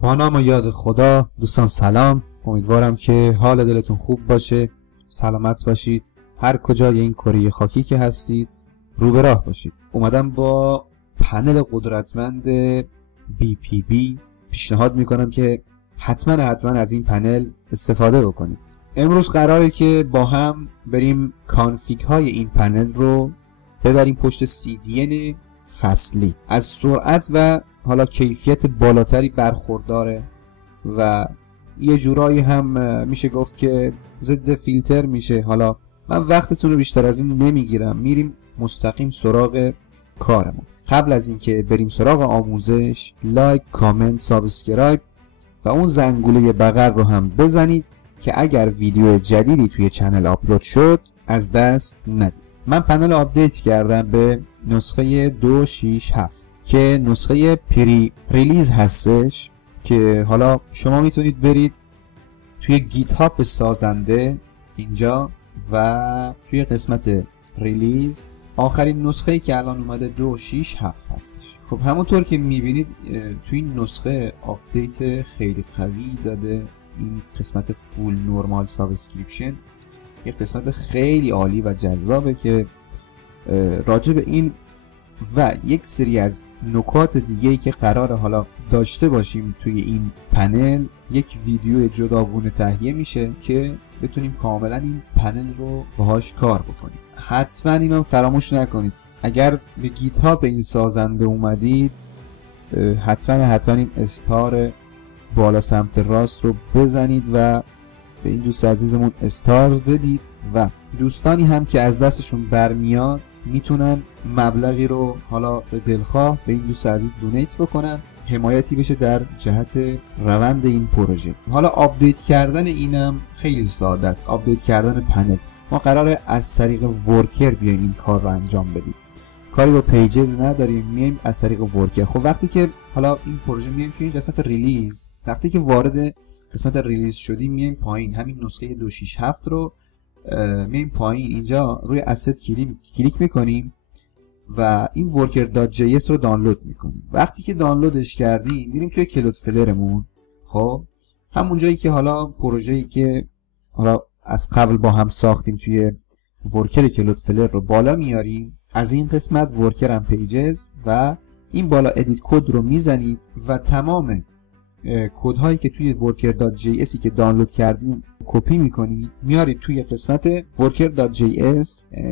با نام و یاد خدا. دوستان سلام، امیدوارم که حال دلتون خوب باشه، سلامت باشید، هر کجای این کره خاکی که هستید رو به راه باشید. اومدم با پنل قدرتمند BPB پیشنهاد میکنم که حتما از این پنل استفاده بکنید. امروز قراره که با هم بریم کانفیگ های این پنل رو ببریم پشت CDN فصلی. از سرعت و حالا کیفیت بالاتری برخورداره و یه جورایی هم میشه گفت که ضد فیلتر میشه. حالا من وقتتون رو بیشتر از این نمیگیرم، میریم مستقیم سراغ کارمون. قبل از اینکه بریم سراغ آموزش، لایک، کامنت، سابسکرایب و اون زنگوله بغل رو هم بزنید که اگر ویدیو جدیدی توی چنل آپلود شد از دست ندید. من پنل آپدیت کردم به نسخه 2.6.7 که نسخه پری ریلیز هستش که حالا شما میتونید برید توی گیت هاب سازنده اینجا و توی قسمت ریلیز آخرین نسخه‌ای که الان اومده 2.6.7 هستش. خب همونطور که میبینید توی این نسخه آپدیت خیلی قوی داده. این قسمت فول نورمال سابسکریپشن یه قسمت خیلی عالی و جذابه که راجع به این و یک سری از نکات دیگه‌ای که قراره حالا داشته باشیم توی این پنل یک ویدیو جداگونه تهیه میشه که بتونیم کاملا این پنل رو باهاش کار بکنیم. حتما اینو فراموش نکنید. اگر به گیت هاب این سازنده اومدید حتما این استار بالا سمت راست رو بزنید و به این دوست عزیزمون استارز بدید و دوستانی هم که از دستشون برمیاد میتونن مبلغی رو حالا به دلخواه به این دوست عزیز دونیت بکنن، حمایتی بشه در جهت روند این پروژه. حالا آپدیت کردن اینم خیلی ساده است. آپدیت کردن پنل ما قراره از طریق ورکر بیایم این کار رو انجام بدیم. کاری با پیجز نداریم، میایم از طریق ورکر. خب وقتی که حالا این پروژه میایم که این قسمت ریلیز، وقتی که وارد قسمت ریلیز شدیم میایم پایین، همین نسخه 2.6.7 رو میایم پایین، اینجا روی asset کلیک میکنیم و این worker.js رو دانلود میکنیم. وقتی که دانلودش کردیم میریم توی کلود فلرمون. خب همون جایی که حالا پروژه‌ای که حالا از قبل با هم ساختیم توی ورکر کلود فلر رو بالا میاریم. از این قسمت ورکر هم پیجز و این بالا ادیت کد رو میزنید و تمام کدهایی که توی worker.js که دانلود کردیم کپی میکنید، میارید توی قسمت worker.js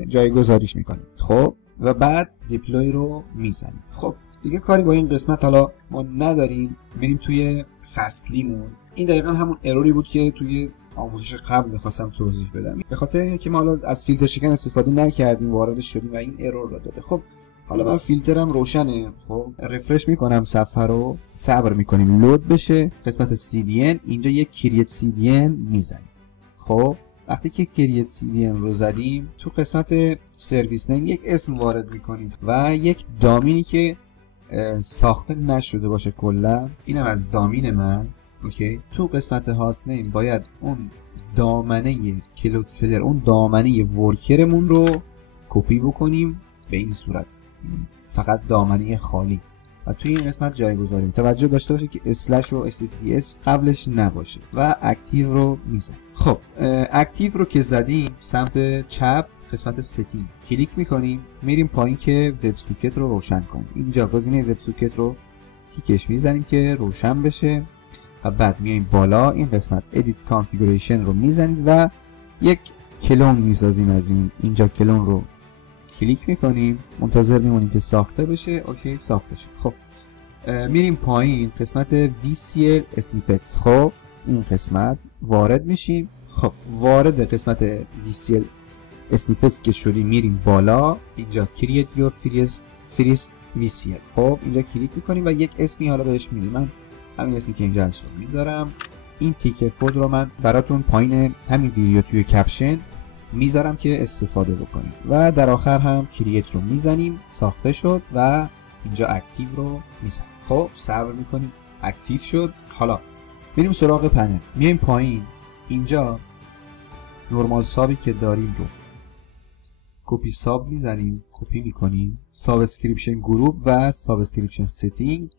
جایگذاریش میکنید. خب و بعد دیپلوی رو میزنید. خب دیگه کاری با این قسمت حالا ما نداریم. میریم توی فصلیمون. این دقیقا همون اروری بود که توی آموزش قبل میخواستم توضیح بدم، به خاطر اینکه ما حالا از فیلتر شکن استفاده نکردیم واردش شدیم و این ارور رو داده. خب حالا من فیلترم روشنه. خب رفرش میکنم صفحه رو، صبر میکنیم لود بشه. قسمت CDN اینجا یک کریت CDN میزنیم. خب وقتی که کریت CDN رو زدیم تو قسمت سرویس نیم یک اسم وارد میکنیم و یک دامینی که ساخته نشده باشه کلا. اینم از دامین من. اوکی. تو قسمت هاست نیم باید اون دامنه کلود فلر، اون دامنه ورکرمون رو کپی بکنیم به این صورت، فقط دامنه خالی، و توی این قسمت جایگذاریم. توجه داشته باشید که اسلش و HTTPS قبلش نباشه و اکتیو رو میزنیم. خب اکتیو رو که زدیم سمت چپ قسمت ستینگ کلیک میکنیم، میریم پایین که وب سوکت رو روشن کنیم. اینجا گزینه وب سوکت رو تیکش میزنیم که روشن بشه و بعد میایم بالا این قسمت ادیت کانفیگوریشن رو میزنید و یک کلون میسازیم از اینجا کلون رو کلیک میکنیم، منتظر میمونیم که ساخته بشه. اوکی ساخته شد. خب میریم پایین قسمت VCL اسنیپتس. خب این قسمت وارد میشیم. خب وارد قسمت VCL اسنیپتس که شدیم میریم بالا اینجا create your first VCL. خب اینجا کلیک میکنیم و یک اسمی حالا بهش میدیم. من همین اسمی که اینجا هست رو میذارم. این تیکر کد رو من براتون پایین همین ویدیو توی کپشن میذارم که استفاده بکنیم و در آخر هم کریت رو میزنیم. ساخته شد و اینجا اکتیو رو میزنیم. خب صبر میکنیم اکتیو شد. حالا میریم سراغ پنل، میایم پایین اینجا نورمال سابی که داریم رو کپی ساب میزنیم، کپی میکنیم. سابسکریپشن گروپ و سابسکریپشن ستینگ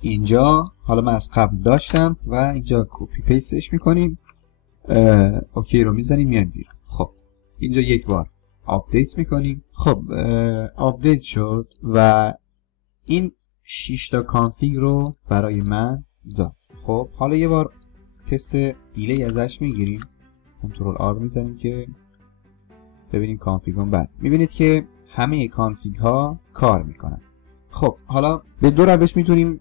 اینجا حالا من از قبل داشتم و اینجا کپی پیستش میکنیم، اوکی رو میزنیم میایم بیرون. خب اینجا یک بار آپدیت میکنیم. خب آپدیت شد و این 6 تا کانفیگ رو برای من داد. خب حالا یه بار تست دیلی ازش میگیریم، کنترل آر میزنیم که ببینیم کانفیگون. بعد میبینید که همه کانفیگ ها کار میکنن. خب حالا به دو روش میتونیم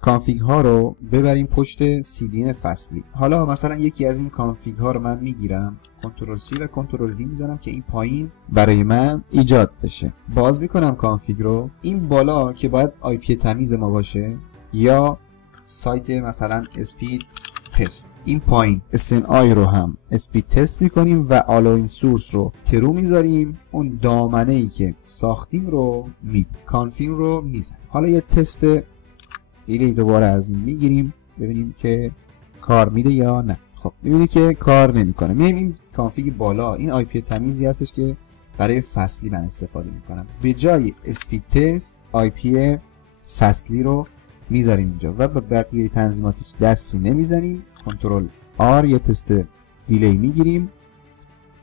کانفیگ ها رو ببریم پشت CDN فصلی. حالا مثلا یکی از این کانفیگ ها رو من میگیرم، کنترل C و کنترل V میزنم که این پایین برای من ایجاد بشه. باز میکنم کانفیگ رو، این بالا که باید IP تمیز ما باشه یا سایت مثلا اسپید تست، این پایین SNI رو هم اسپید تست میکنیم و آلوین سورس رو ترو میذاریم، اون دامنه ای که ساختیم رو میدیم، کانفیگ رو میزنیم. حالا یه تست دیگه دوباره از این میگیریم ببینیم که کار میده یا نه. خب میبینید که کار نمیکنه. میایم این کانفیگ بالا، این آی پی تمیزی هستش که برای فصلی من استفاده میکنم. به جای اسپید تست آی پی فصلی رو میذاریم اینجا و به بقیه تنظیمات دستی نمیزنیم. کنترل آر یه تست دیلی میگیریم،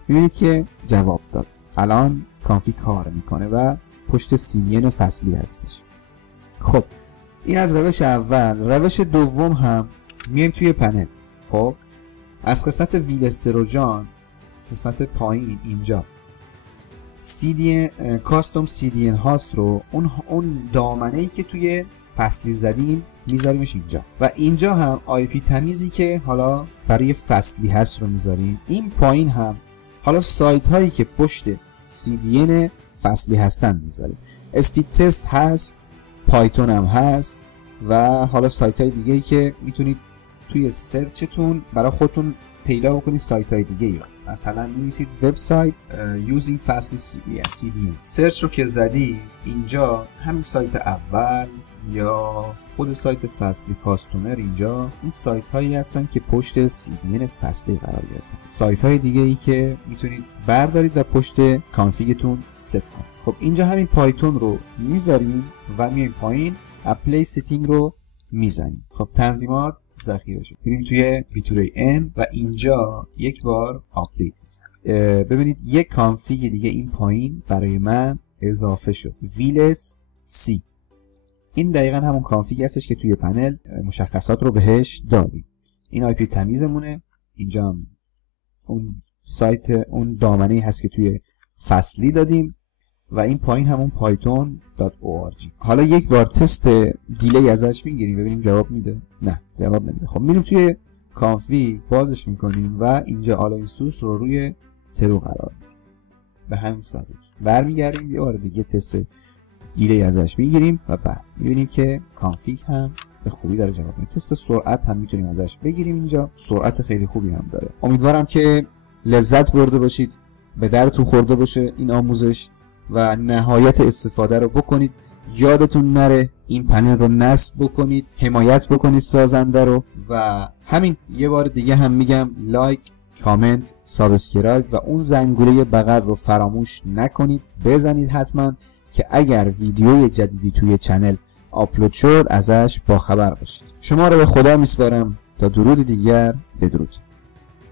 میبینید که جواب داد. الان کانفیگ کار میکنه و پشت CDN فصلی هستش. خب این از روش اول. روش دوم هم میایم توی پنل. خب از قسمت ویل استروجان، قسمت پایین اینجا کاستوم CDN هاست رو، اون دامنه ای که توی فصلی زدیم میذاریمش اینجا و اینجا هم IP تمیزی که حالا برای فصلی هست رو میذاریم. این پایین هم حالا سایت هایی که پشت CDN فصلی هستن میذاریم. اسپید تست هست، پایتون هم هست و حالا سایت های دیگه ای که میتونید توی سرچتون برای خودتون پیدا بکنید. سایت های دیگه ای مثلا می‌نویسید وبسایت using fastly CDN، سرچ رو که زدی اینجا همین سایت اول یا خود سایت فصلی کاستومر، اینجا این سایت هایی هستن که پشت CDN فصلی قرار گرفتن. سایت های دیگه ای که میتونید بردارید و پشت کانفیگتون ست کنید. خب اینجا همین پایتون رو میذاریم و میایم پایین اپلی ستینگ رو میزنیم. خب تنظیمات ذخیره شد. میریم توی ویتوری N و اینجا یک بار آپدیت میزنیم. ببینید یک کانفیگ دیگه این پایین برای من اضافه شد، ویلس C. این دقیقا همون کانفیگ هستش که توی پنل مشخصات رو بهش دادیم. این آی پی تمیزمونه. اینجا هم اون سایت، اون دامنه هست که توی فصلی دادیم و این پایین همون python.org. حالا یک بار تست دیلی ازش میگیریم ببینیم جواب میده. نه جواب نمیده. خب میریم توی کانفیگ بازش میکنیم و اینجا آلاین سورس رو روی ترو قرار میدیم. به همین سادگی برمیگردیم یه بار دیگه تست دیلی ازش میگیریم و بعد میبینیم که کانفیگ هم به خوبی داره جواب میده. تست سرعت هم میتونیم ازش بگیریم، اینجا سرعت خیلی خوبی هم داره. امیدوارم که لذت برده باشید، به درتون خورده باشه این آموزش و نهایت استفاده رو بکنید. یادتون نره این پنل رو نصب بکنید، حمایت بکنید سازنده رو و همین. یه بار دیگه هم میگم لایک، کامنت، سابسکرایب و اون زنگوله بغل رو فراموش نکنید، بزنید حتما که اگر ویدیوی جدیدی توی چنل آپلود شد ازش باخبر باشید. شما رو به خدا میسپارم تا درود دیگر. بدرود.